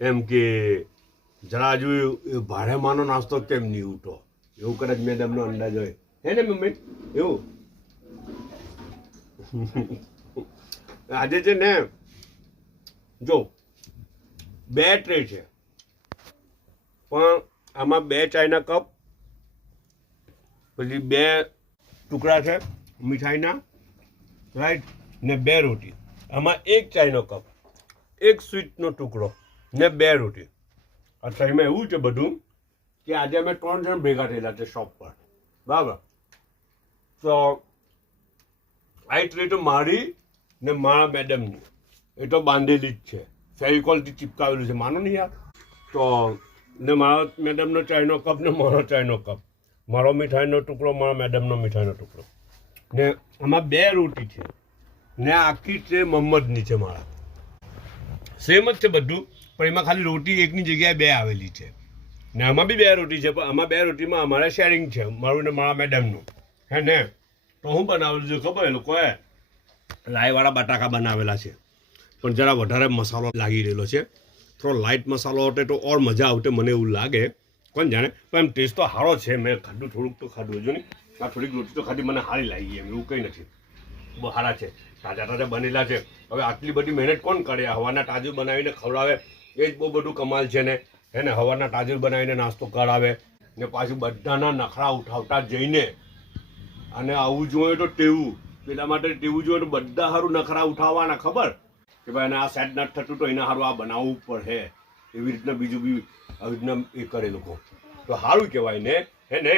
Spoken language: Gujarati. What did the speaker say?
એમ કે જરા હજુ ભાડેમાંનો નાસ્તો કેમ નહીં ઉઠો એવું કદાચ મેડમનો અંદાજ હોય હે ને મમ્મી એવું આજે છે ને જો 2 ટ્રે છે પણ આમાં 2 ચાયના કપ પછી 2 ટુકડા છે મીઠાઈના રાઈટ ને 2 રોટી આમાં 1 ચાયનો કપ 1 સ્વીટનો ટુકડો ને 2 રોટી અચ્છા એમાં એવું છે બધું કે આજે અમે 3 જણ ભેગા થયેલા છે શોપ પર બરાબર તો આ ટ્રે તો મારી ને મારા મેડમની એ તો બાંધેલી જ છે ફેવિકોલથી ચિપકાવેલું છે માનો નહીં યાર તો ને મારા મેડમનો ચાયનો કપ ને મારો ચાયનો કપ મારો મીઠાઈનો ટુકડો મારા મેડમનો મીઠાઈનો ટુકડો ને આમાં 2 રોટી છે ને આખી ટ્રે મહમ્મદની છે મારા સેમ જ છે બધું પણ એમાં ખાલી રોટી એકની જગ્યાએ 2 આવેલી છે ને આમાં બી 2 રોટી છે પણ આમાં 2 રોટીમાં અમારે શેરિંગ છે મારું ને મારા મેડમનું હે ને તો હું બનાવેલું છે ખબર એ લોકોએ લાઈવાળા બટાકા બનાવેલા છે પણ જરા વધારે મસાલો લાગી રહેલો છે થોડો લાઇટ મસાલો હોતે તો ઓર મજા આવતે મને એવું લાગે કોણ જાણે પણ એમ ટેસ્ટ તો સારો છે મેં ખાધું થોડુંક તો ખાધું જો નહીં આ થોડીક રોટી તો ખાધી મને સારી લાગી એમ એવું કંઈ નથી બહુ સારા છે તાજા તાજા બનેલા છે હવે આટલી બધી મહેનત કોણ કરે હવાના તાજું બનાવીને ખવડાવે એ જ બહુ બધું કમાલ છે ને હે ને હવાના તાજું બનાવીને નાસ્તો કરાવે ને પાછું બધાના નખરા ઉઠાવતા જઈને અને આવું જોઈએ તો ટેવું પેલા માટે ટેવું જોઈએ તો બધા સારું નખરા ઉઠાવવાના ખબર કે ભાઈ આ સેટ નથી થતું તો એના સારું આ બનાવવું પડે એવી રીતના બીજું બી આવી રીતના એ કરે લોકો તો સારું કહેવાય ને હે ને